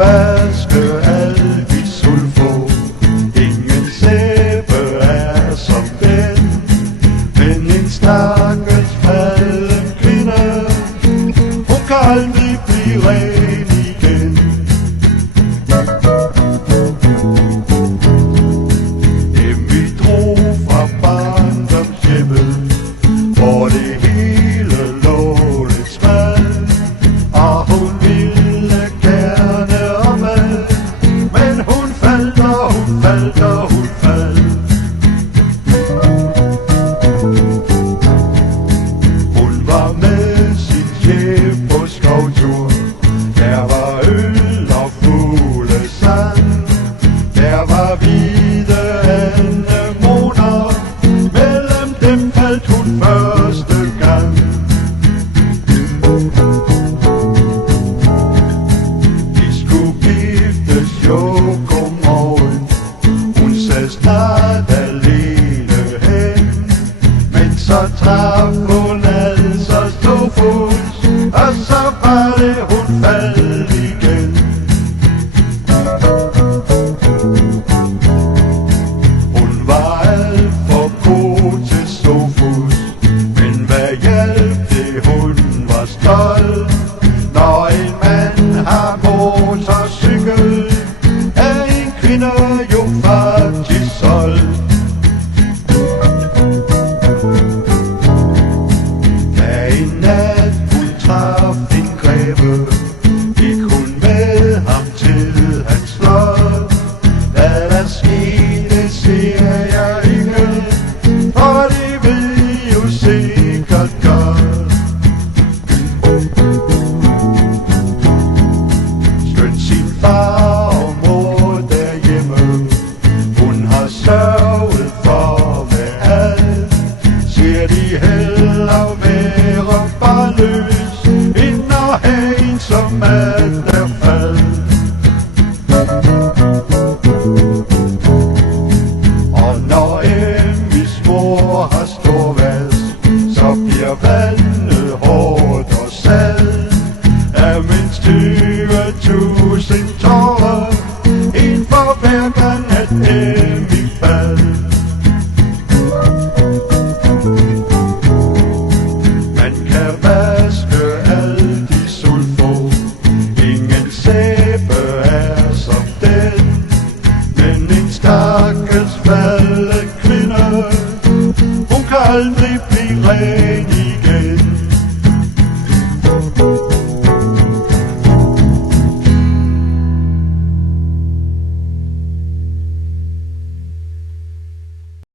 vaske alt dit sulfo. Ingen sæbe er som den, men en stakkels falden kvinde, hun kan aldrig blive ren igen. Emmy drog fra barndomshjemmet, hvor det hele lå lidt smalt, og hun ville gerne opad, men hun faldt og hun faldt og hun faldt. Hun var med sin chef på skovtur. Der var øl og fuglesang, der var hvide anemoner, mellem dem faldt hun første gang. De skulle giftes jo godmorgen, hun sad snart alene hen, men så traf hun altså ståfods, og så var det hun faldt igen. Hun var alt for god til ståfods, men hvad hjalp det, hun var stolt. Når en mand har motorcykel, er en kvinde jo faktisk solgt. Da en nat hun traf en greve, gik hun med ham til hans slot. Hvad der skete, siger jeg ikke, for det ved I jo sikkert godt. Skønt sin far og mor derhjemme, hun har sørget for med alt, siger de hellere være barnløs, end at have en som alt er faldt. Og når Emmys mor har stor vask, så bliver vandet hårdt og salt af mindst 20.000 tårer, en for hver gang at Emmy faldt. Man kan vaske alt i sulfo, ingen sæbe er som den, men en stakkels falden kvinde, hun kan aldrig blive ren